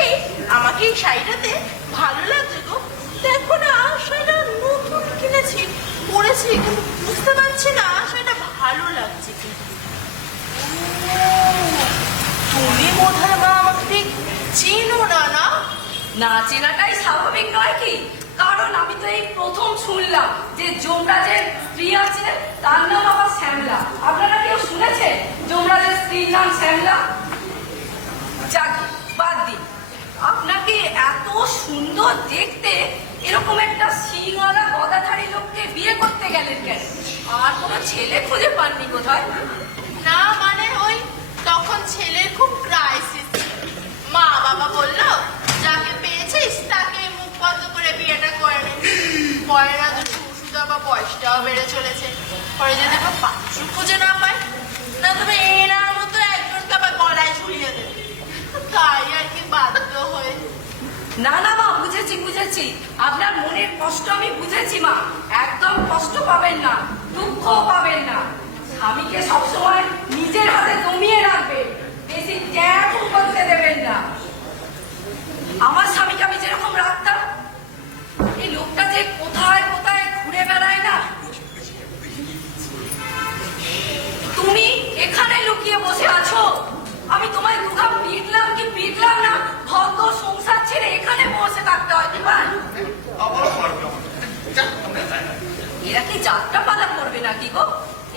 এই আমাকে এই শাড়িটাতে ভালো লাগছে গো। দেখো না, শাড়িটা নতুন কিনেছি, পরেছি, কিন্তু বুঝতে পারছি না শাড়িটা ভালো লাগছে কি। তুমি বোধহয় মা আমাকে ঠিক চিনো না। না না চেনাটাই স্বাভাবিক নয় কি? কারণ আমি তো এই প্রথম শুনলাম যে যমরাজের স্ত্রী আছে, তার নাম আবার শ্যামলা। আপনারা কেউ শুনেছেন যমরাজের স্ত্রীর নাম শ্যামলা? যাক বাদ দিন। আপনাকে এত সুন্দর দেখতে এরকম একটা সিংওয়ালা গদাধারী লোককে বিয়ে করতে গেলেন কেন? আর কোনো ছেলে খুঁজে পাননি কোথায়? না মানে ওই তখন ছেলের খুব ক্রাইসিস। মা বাবা বললো যাকে পেয়েছিস তাকে মুখ বন্ধ করে বিয়েটা করে নে। পরে না তো সুদা বা বয়সটাও বেড়ে চলেছে। পরে যদি আবার পাত্র খুঁজে না পায়, না তবে এনার মতো একজনকে আবার গলায় ঝুলিয়ে দেবে। তাই আর কি বাধ্য হয়ে। না না মা, বুঝেছি বুঝেছি, আপনার মনের কষ্ট আমি বুঝেছি মা। একদম কষ্ট পাবেন না, দুঃখ পাবেন না। স্বামীকে সবসময় নিজের হাতে দমিয়ে রাখবেন, বেশি ট্যাপ করতে দেবেন না। আমার স্বামীকে আমি যেরকম রাখতাম, এই লোকটা যে কোথায় কোথায় ঘুরে বেড়ায় না। তুমি এখানে লুকিয়ে বসে আছো, আমি তোমায় দুঘা পিটলাম কি পিটলাম না, ভদ্র সংসার ছেড়ে এখানে বসে থাকতে হয়। এরা কি যাত্রা পালা করবে নাকি গো?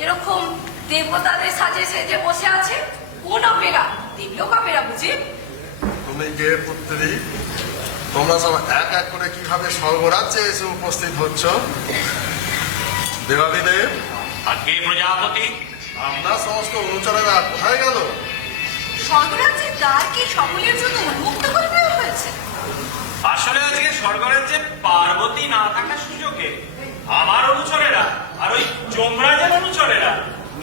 এরকম দেবতাদের সাজে সেজে বসে আছে। কোন অপেরা? দেবলোক অপেরা বুঝি? তুমি কে পুত্রী? তোমরা সব এক এক করে কিভাবে স্বর্গরাজ্যে এসে উপস্থিত হচ্ছ? দেবাদিদেব আর কে প্রজাপতি? আমরা সমস্ত অনুচরেরা কোথায় গেল? স্বর্গরাজ্যের দ্বার কি সকলের জন্য উন্মুক্ত করে দেওয়া হয়েছে? আসলে আজকে স্বর্গরাজ্যে পার্বতী না থাকার সুযোগে আমার অনুচরেরা আর ওই যমরাজের অনুচরেরা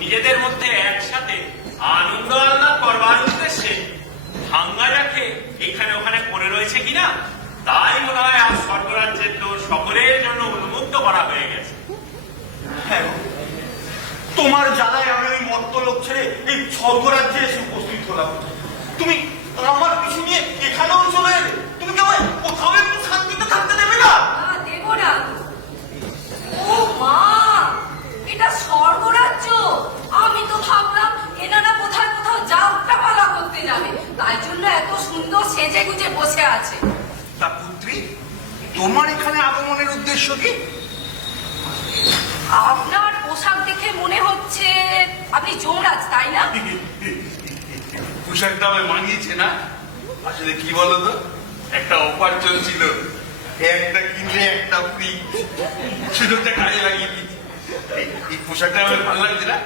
নিজেদের মধ্যে একসাথে আনন্দ আহ্লাদ করবার উদ্দেশ্যে ভাঙ্গা রাখে এখানে ওখানে পড়ে রয়েছে কিনা, তাই মনে হয় আজ স্বর্গরাজ্যের তো সকলের জন্য উন্মুক্ত করা হয়ে গেছে। হ্যাঁ, তোমার জ্বালায় আমি ওই মত্ত লোক ছেড়ে এই স্বর্গরাজ্যে এসে উপস্থিত হলাম। তুমি আমার পিছু নিয়ে এখানেও চলে এলে। তুমি কি আমায় কোথাও একটু শান্তিতে থাকতে দেবে না? দেব না। ও মা, এটা স্বর্গরাজ্য। আমি তো ভাবলাম এনারা কোথায় কোথাও যাত্রা পালা করতে যাবে, তাই জন্য এত সুন্দর সেজে গুজে বসে আছে। তা পুত্রী, তোমার এখানে আগমনের উদ্দেশ্য কি? আপনার পোশাক দেখে মনে হচ্ছে আপনি যমরাজ, তাই না? পোশাকটা আমায় মানিয়েছে না? আসলে কি বলতো, একটা অফার চলছিল, একটা কিনলে একটা ফ্রি। সুযোগটা কাজে লাগিয়ে দিচ্ছি। এই পোশাকটা আমার ভালো লাগছে না?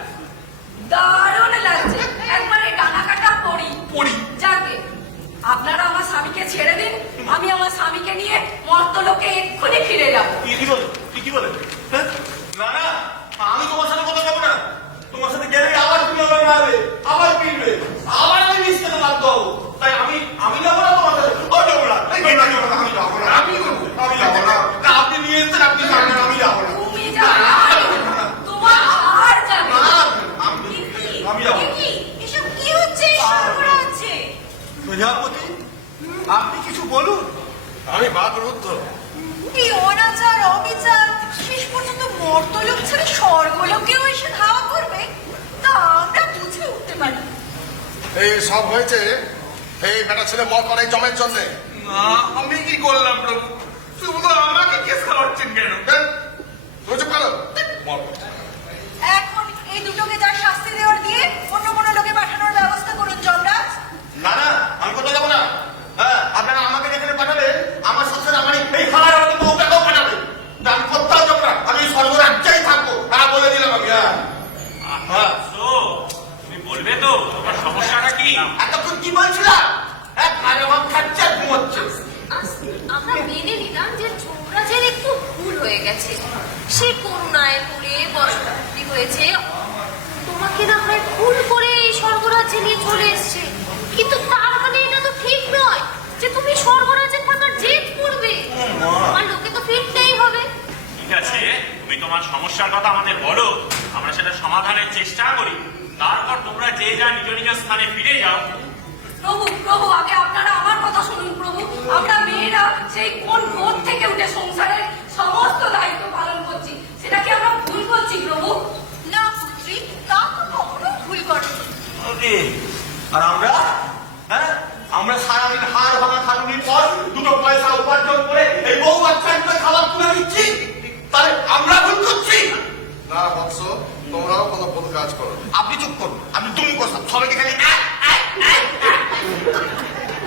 দারুণ লাগছে, একবারে ডানা কাটা পরি পরি। যাকে আপনারা আমার স্বামীকে ছেড়ে দিন, আমি আমার স্বামীকে নিয়ে মর্তলোকে এক্ষুনি ফিরে যাবো। কি বলে? হ্যাঁ? না না, আমি তোমার সাথে কথা যাবো না। তোমার সাথে গেলে আবার তুমি আমার মারবে, আবার পিটবে, আবার আমি মিশতে বাধ্য হবো। তাই আমি যাবো না তোমার সাথে। ও যাবো না, আমি যাবো না, আমি যাবো না। আপনি নিয়ে এসছেন, আপনি জানেন আমি যাবো না। তুমি যাবে, তোমার আর যাবে। আমি যাবো। এসব কি হচ্ছে এই স্বর্গরাজ্যে? প্রজাপতি, আপনি কিছু বলুন। আমি বাকরুদ্ধ। এই অনাচার অবিচার শেষ পর্যন্ত মর্তলোক ছেড়ে স্বর্গলোকেও এসে ধাওয়া করবে, তা আমরা বুঝে উঠতে পারি। এই সব হয়েছে এই বেটা ছেলে মত করে জমের জন্য। না, আমি কি করলাম প্রভু? শুধু আমাকে কেস খাওয়াচ্ছেন কেন? তুমি চুপ করো। এখন এই দুটোকে যা শাস্তি দেওয়ার দিয়ে অন্য কোনো লোকে পাঠানোর ব্যবস্থা করুন যমরাজ। না না, আমি কোথাও যাবো না। হ্যাঁ, আপনারা আমাকে যেখানে পাঠাবেন, আমার শ্বশুর আমার এই খাবার আমাকে বউটাকেও পাঠাবে। আমি কোথাও যাবো না, আমি স্বর্গরাজ্যেই থাকবো। বলে দিলাম আমি। হ্যাঁ, তো তুমি বলবে তো তোমার সমস্যাটা কি? এতক্ষণ কি বলছিলাম? হ্যাঁ, আরে আমার খাচ্ছে আর ঘুমোচ্ছে। আমরা মেনে নিলাম যে যমরাজের একটু ভুল হয়ে গেছে, সে করুণায় পড়ে বশবর্তী হয়েছে, তোমাকে না হয় ভুল করে এই স্বর্গরাজ্যে নিয়ে চলে এসছে, কিন্তু তার মানে এটা তো ঠিক নয় যে তুমি স্বর্গরাজ্যে থাকার জেদ করবে। আমার লোকে তো ফিরতেই হবে। ঠিক আছে, তুমি তোমার সমস্যার কথা আমাদের বলো, আমরা সেটা সমাধানের চেষ্টা করি, তারপর তোমরা যে যা নিজ নিজ স্থানে ফিরে যাও। প্রভু প্রভু, আগে আপনারা আমার কথা শুনুন প্রভু। আমরা মেয়েরা সেই কোন ভোর থেকে উঠে সংসারের সমস্ত দায়িত্ব পালন করছি, সেটা কি আমরা ভুল করছি প্রভু? না পুত্রী, তা তো কখনো ভুল করেনি। আর আমরা? হ্যাঁ, আমরা সারাদিন হাড় ভাঙা খাটুনির পর দুটো পয়সা উপার্জন করে এই বউ বাচ্চাগুলো খাবার তুলে দিচ্ছি, তাহলে আমরা ভুল করছি? না বৎস, তোমরাও কোনো ভুল কাজ করো। আপনি চুপ করুন, আপনি তুমি কথা সবাইকে খালি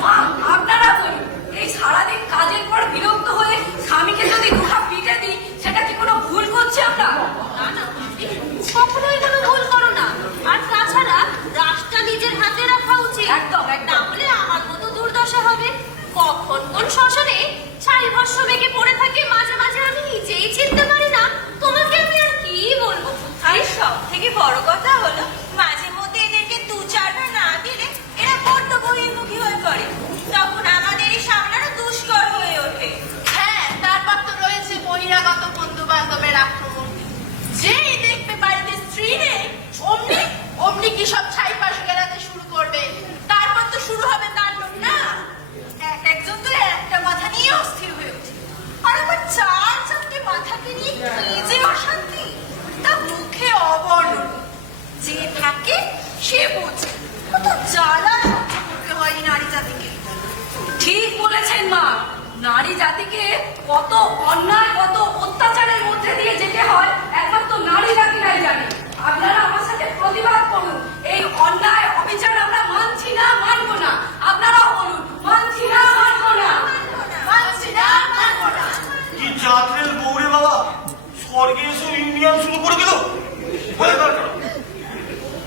মা, আপনারা বলুন, এই সারাদিন কাজের পর বিরক্ত হয়ে স্বামীকে যদি দুটা পিটে দিই, সেটা কি কোনো ভুল করছি আমরা? না না, কখনোই কোনো ভুল করো না। আর তাছাড়া রাশটা নিজের হাতে রাখা উচিত। একদম, না একদম। হলে আমার মতো দুর্দশা হবে। কখন কোন শ্মশানে ছাই ভস্য বেগে পড়ে থাকে মাঝে মাঝে আমি নিজেই চিনতে পারি না। তোমাকে আমি আর কি বলবো। আর সব থেকে বড় কথা হলো মাঝে মধ্যে এদেরকে দু চারটা না দিলে এরা বড্ড বহির্মুখী হয়ে পড়ে, তখন আমাদেরই সামলানো দুষ্কর হয়ে ওঠে। হ্যাঁ, তারপর তো রয়েছে বহিরাগত বন্ধু বান্ধবের আক্রমণ। যেই দেখবে বাড়িতে স্ত্রী নেই, অমনি অমনি কি সব ছাইপাশ গেলাতে শুরু করবে। তারপর তো শুরু হবে তাণ্ডব না। একজন তো একটা মাথা নিয়ে অস্থির হয়ে ওঠে, আর আমার চার চারটে মাথাকে নিয়ে কি যে অশান্তি, তা মুখে অবর্ণনীয়। যে থাকে সে বোঝে কত জ্বালা সহ্য করতে হয় এই নারী জাতিকে। ঠিক বলেছেন মা। নারী জাতিকে কত অন্যায় কত অত্যাচারের মধ্যে দিয়ে যেতে হয় একমাত্র নারী জাতিরাই জানে। আপনারা আমার সাথে প্রতিবাদ করুন। এই অন্যায় অবিচার আমরা মানছি না, মানবো না। আপনারাও বলুন, মানছি না, মানবো না। মানছি না, মানবো না। কি জাতের বউরে বাবা, স্বর্গে এসে ইউনিয়ন শুরু করে দিল।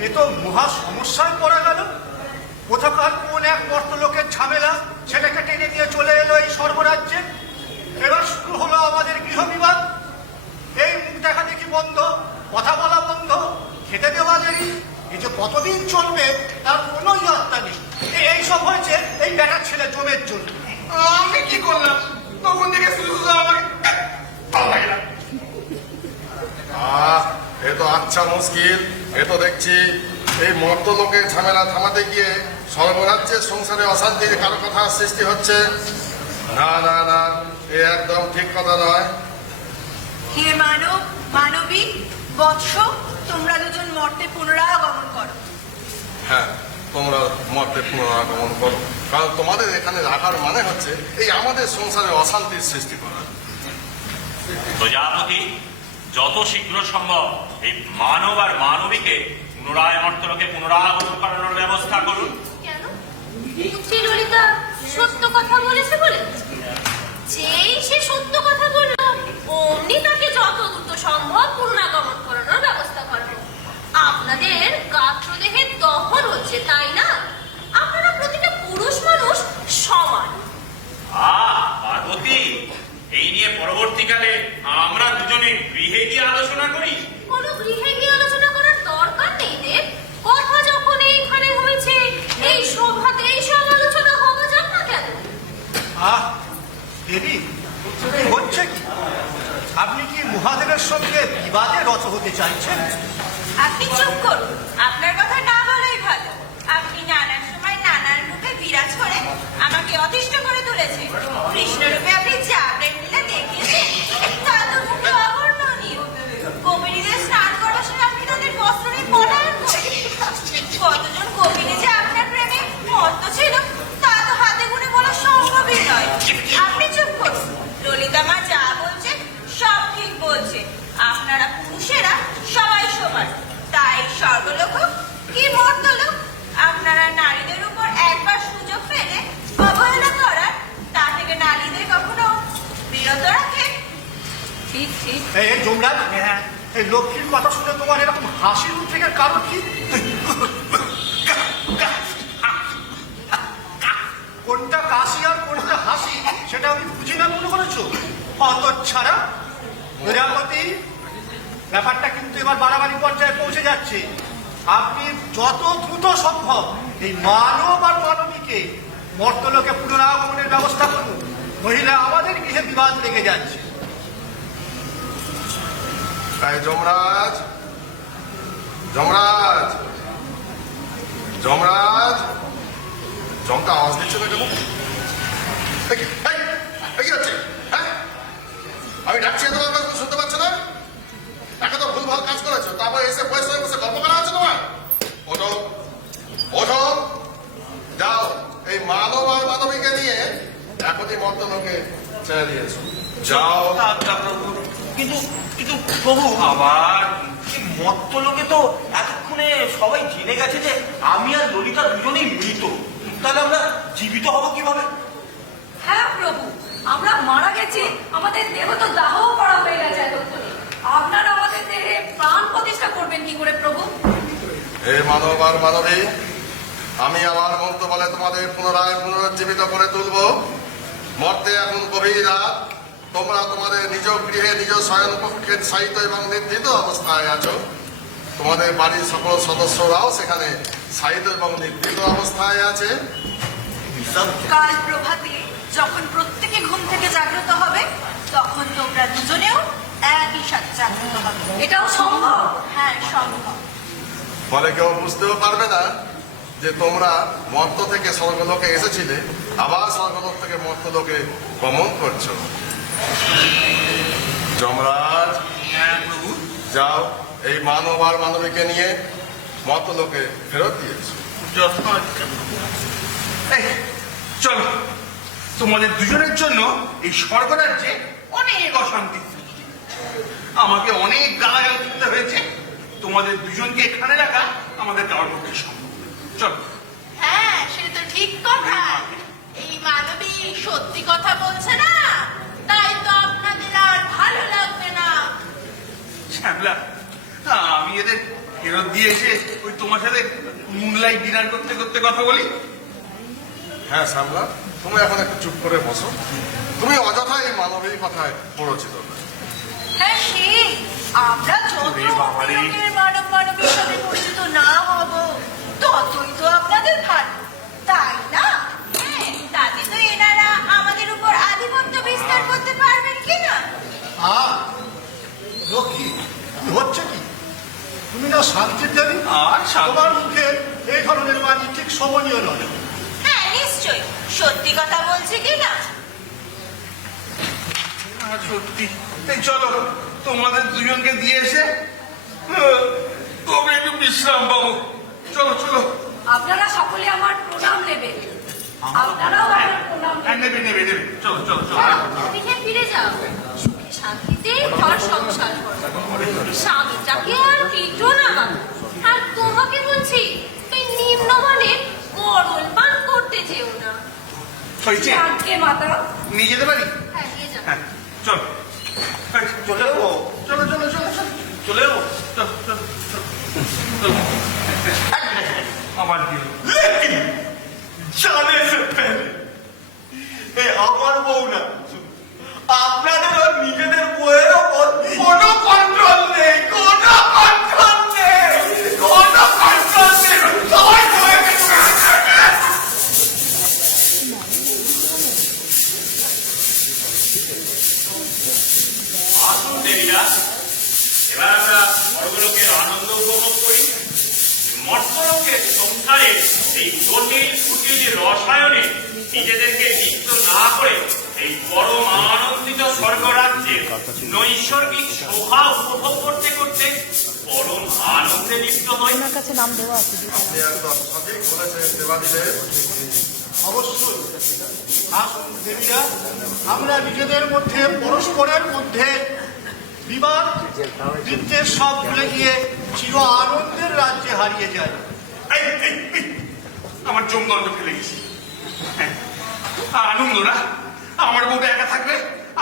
এ তো মহা সমস্যায় পড়া গেল। কোথাকার কোন এক মর্ত লোকের ঝামেলা সেটাকে টেনে নিয়ে চলে এলো এই সর্বরাজ্যে। এবার শুরু হলো আমাদের গৃহবিবাদ। এই মুখ দেখা দেখি বন্ধ, কথা বলা বন্ধ, খেতে দেওয়া দেরি। এই যে কতদিন চলবে তার কোনো ইয়ত্তা নেই। এইসব হয়েছে এই বেটার ছেলে জমের জন্য। আমি কি করলাম? তখন থেকে শুধু শুধু আমাকে ভালো লাগে না। এ তো আচ্ছা মুশকিল। এ তো দেখছি এই মর্ত লোকের ঝামেলা থামাতে গিয়ে সর্বরাজ্যের সংসারে অশান্তির কারো কথা সৃষ্টি হচ্ছে। না না না, এ একদম ঠিক কথা নয়। হে মানব, মানবী, বৎস, তোমরা দুজন মর্তে পুনরাগমন করো। হ্যাঁ, তোমরা মর্তে পুনরাগমন করো, কারণ তোমাদের এখানে রাখার মানে হচ্ছে এই আমাদের সংসারে অশান্তির সৃষ্টি করা। প্রজাপতি, যত শীঘ্র সম্ভব এই মানব আর মানবীকে পুনরায় মর্তলোকে পুনরাগমন করানোর ব্যবস্থা করুন। কেন? পুত্রী ললিতা সত্য কথা বলেছে বলে? যেই সে সত্য কথা বলল অমনি তাকে যত দ্রুত সম্ভব পুনরাগমন করানোর ব্যবস্থা করবো। আপনাদের গাত্রদেহে দহন হচ্ছে, তাই না? আপনারা প্রতিটা পুরুষ মানুষ সমান। পার্বতী, এই নিয়ে পরবর্তীকালে আমরা দুজনে গৃহে গিয়ে আলোচনা করি। কোনো গৃহে গিয়ে আলোচনা করার দরকার নেই দেব। কথা যখন এইখানে হয়েছে, এই সভাতে এই সব আলোচনা হওয়া যাক না কেন? আহ দেবী, হচ্ছে কি? আপনি কি মহাদেবের সঙ্গে বিবাদে রত হতে চাইছেন? আপনি চুপ করুন, আপনার কথা না বলাই ভালো। আপনি নানান সময় নানান রূপে বিরাজ করে আমাকে অতিষ্ঠ করে তুলেছে। কৃষ্ণরূপে আপনি যা প্রেম লীলা দেখিয়েছেন তা তো মুখে অবর্ণনীয়। কবিনীদের স্নান করার সময় আপনি তাদের বস্ত্র নিয়ে পলায়ন করেন। কতজন কবিনী যে আপনার প্রেমে মত্ত ছিল তা তো হাতে গুনে বলা সম্ভবই নয়। আপনি চুপ করুন, ললিতা মা যা বলছে সব ঠিক বলছে। আপনারা পুরুষেরা সবাই সমান, তাই স্বর্গলোক কি মর্তলোক আপনারা নারীদের উপর একবার সুযোগ পেলে অবহেলা করার, তা থেকে নারীদের কখনো বিরত রাখে। ঠিক ঠিক। এই যমরাজ, এই লক্ষ্মীর কথা শুনে তোমার এরকম হাসির উদ্রেকের কারণ কি? কোনটা কাশি আর কোনটা হাসি সেটা আমি বুঝি না মনে করেছো? অত ছাড়া প্রজাপতি, ব্যাপারটা কিন্তু এবার বাড়াবাড়ি পর্যায়ে পৌঁছে যাচ্ছে। আপনি যত দ্রুত সম্ভব এই মানব আর মানবীকে মর্তলোকে পুনরাগমনের ব্যবস্থা করুন, নহিলে আমাদের গৃহে বিবাদ লেগে যাচ্ছে। তাই যমরাজ, যমরাজ, যমরাজ, জমটা আওয়াজ দিচ্ছে না কেন? কি হচ্ছে? হ্যাঁ, আমি ডাকছি তোমার শুনতে পাচ্ছ না? একে তো ভুল ভাল কাজ করেছো, তারপর এসে বসে বসে গল্প করা হচ্ছে তোমার। ওঠো, ওঠো, যাও এই মানব আর মানবীকে নিয়ে এখনই মর্তলোকে ছেড়ে দিয়েছো। যাও। কিন্তু কিন্তু প্রভু, আবার মত্তলোকে তো এতক্ষণে সবাই জেনে গেছে যে আমি আর ললিতা দুজনেই মৃত। তাহলে আমরা জীবিত হব কিভাবে? হ্যাঁ প্রভু, আমরা মারা গেছি, আমাদের দেহ তো দাহ করা হয়ে গেছে এতক্ষণে। আপনারা আমাদের দেহে প্রাণ প্রতিষ্ঠা করবেন কি করে হে মানব আর মানবী, আমি আমার মন্তবলে তোমাদের পুনরায় পুনরুজ্জীবিত করে তুলব। মর্তে এখন গভীর রাত, তোমরা তোমাদের নিজ গৃহে নিজ শয়ন কক্ষে শায়িত এবং নিদ্রিত অবস্থায় আছো। তোমাদের বাড়ির সকল সদস্যরাও সেখানে শায়িত এবং নিদ্রিত অবস্থায় আছে। কাল প্রভাতে যখন প্রত্যেকে ঘুম থেকে জাগ্রত হবে, তখন তোমরা দুজনেও একই সাথে জাগ্রত হবে। এটাও সম্ভব? হ্যাঁ, সম্ভব। ফলে কেউ বুঝতেও পারবে না যে তোমরা মর্ত থেকে স্বর্গলোকে এসেছিলে, আবার স্বর্গলোক থেকে মর্তলোকে গমন করছো। যমরাজ, প্রভু, যাও এই মানব আর মানবীকে নিয়ে মর্তলোকে ফেরত দিয়েছো। এই, চলো, তোমাদের দুজনের জন্য এই স্বর্গরাজ্যে অনেক অশান্তি সৃষ্টি হয়েছে। আমাকে অনেক গালাগাল করতে হয়েছে। তোমাদের দুজনকে এখানে রাখা আমাদের কারোর পক্ষে সম্ভব না। চলো। হ্যাঁ, সেটা তো ঠিক কথা। এই মানবী সত্যি কথা বলছে না, তাই তো আপনাদের আর ভালো লাগবে না। শ্যামলা, আমি এদের ফেরত দিয়ে এসে ওই তোমার সাথে মুনলাইট ডিনার করতে করতে কথা বলি। হ্যাঁ শ্যামলা, তুমি এখন একটু চুপ করে বসো। তুমি অযথা এই মানবীর কথায় পড়েছিল। হ্যাঁ, সেই আমরা যত লোকের মানব মানবীর সাথে পরিচিত না হব, ততই তো আপনাদের ভালো, তাই না? হ্যাঁ, তাতে তো এনারা আমাদের উপর আধিপত্য বিস্তার করতে পারবেন কিনা? লক্ষ্মী, কি হচ্ছে কি? তুমি না শান্তির দেবী, আর শান্তি? তোমার মুখে এই ধরনের বাণী ঠিক শোভনীয় নয়। হ্যাঁ, নিশ্চয়ই সত্যি কথা বলছি কিনা। সত্যি। এই চলো, তোমাদের দুজনকে দিয়ে এসে তবে একটু বিশ্রাম পাবো। চলো চলো। আপনারা সকলে আমার প্রণাম নেবেন। আপনারাও আমার প্রণাম নেবেন। নেবে নেবে নেবে। চলো চলো চলো। গৃহে ফিরে যাও, সুখে শান্তিতে ঘর সংসার করো, স্বামীটাকে আর পিটো না। আর তোমাকে বলছি, তুই নিম্নমানের গরল পান করতে যেও না। হয়েছে? আজকে মাতা নিয়ে যেতে পারি? হ্যাঁ, নিয়ে যাও। হ্যাঁ, চলো। চলে যাবো। চলো চলো চলো চলো। চলে যাবো। চলো চলো চলো। আমার কি হলো? लेकिन जाने से पहले আমার বউ না, আপনাদের আর নিজেদের বউয়ের ওপর কোনো কন্ট্রোল নেই, কোনো কন্ট্রোল নেই, কোনো কন্ট্রোল নেই। সবাই বউকে আসুন দেবীরা, এবার আমরা স্বর্গলোকের আনন্দ উপভোগ করি। মর্তলোকের সংসারে এই জটিল কুটিল রসায়নে নিজেদেরকে লিপ্ত না করে এই পরম আনন্দিত স্বর্গরাজ্যের নৈসর্গিক শোভা উপভোগ করতে করতে পরম আনন্দে লিপ্ত হয়। আপনি একদম সঠিক বলেছেন দেবাদিদেব। অবশ্যই। আসুন দেবীরা, আমরা নিজেদের মধ্যে পরস্পরের মধ্যে বিবাদ বিদ্বেষ সব ভুলে গিয়ে চির আনন্দের রাজ্যে হারিয়ে যায়। এই, এই, এই, আমার জমগন্ধ ফেলে গেছি। হ্যাঁ, আনন্দ না? আমার বউটা একা থাকবে?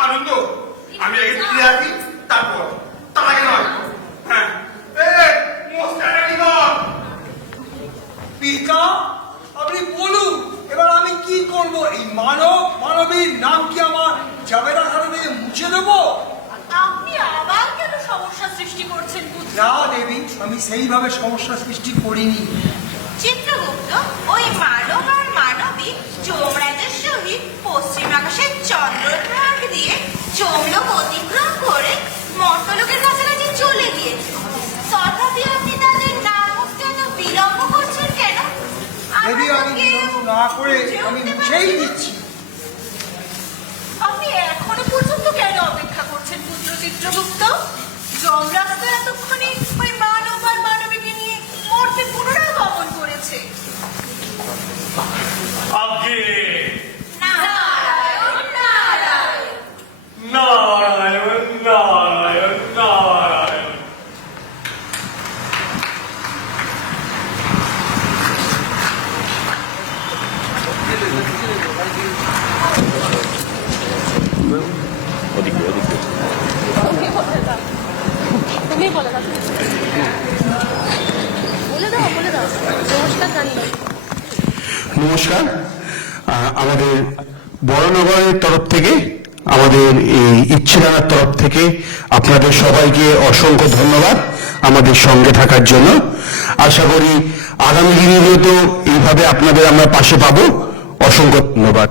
আনন্দ? আমি আগে ফিরে আসি, তারপর। তার আগে নয়। হ্যাঁ, পিতা, আপনি বলুন, এবার আমি কি করব? এই মানব মানবীর নাম কি আমার জাবেদা খাতা থেকে মুছে দেবো? আপনি আবার কেন সমস্যা সৃষ্টি করছেন পুত্র? না দেবী, আমি সেইভাবে সমস্যা সৃষ্টি করিনি। চিত্রগুপ্ত ওই মানব আর মানবী যমরাজের সহিত পশ্চিম আকাশের চন্দ্রভাগ দিয়ে যমলোক অতিক্রম করে মর্তলোকের কাছাকাছি চলে গিয়েছে। তথাপি আপনি তাদের নাম মুছতে এত বিলম্ব করছেন কেন? দেবী, আমি বিলম্ব না করে আমি মুছেই দিচ্ছি। আপনি এখনো পর্যন্ত কেন অপেক্ষা করছেন পুত্র চিত্রগুপ্ত? যমরাজ তো এতক্ষণে ওই মানব আর মানবীকে নিয়ে মর্তে পুনরায় গমন করেছে। আগে নারায়ণ নারায়ণ। নারায়ণ নারায়ণ নারায়ণ। তুমি বলে দাও, বলে দাও, বলে নমস্কার। আমাদের বড়নগরের তরফ থেকে, আমাদের এই ইচ্ছেদানার তরফ থেকে আপনাদের সবাইকে অসংখ্য ধন্যবাদ আমাদের সঙ্গে থাকার জন্য। আশা করি আগামী দিনগুলোতেও এইভাবে আপনাদের আমরা পাশে পাবো। অসংখ্য ধন্যবাদ।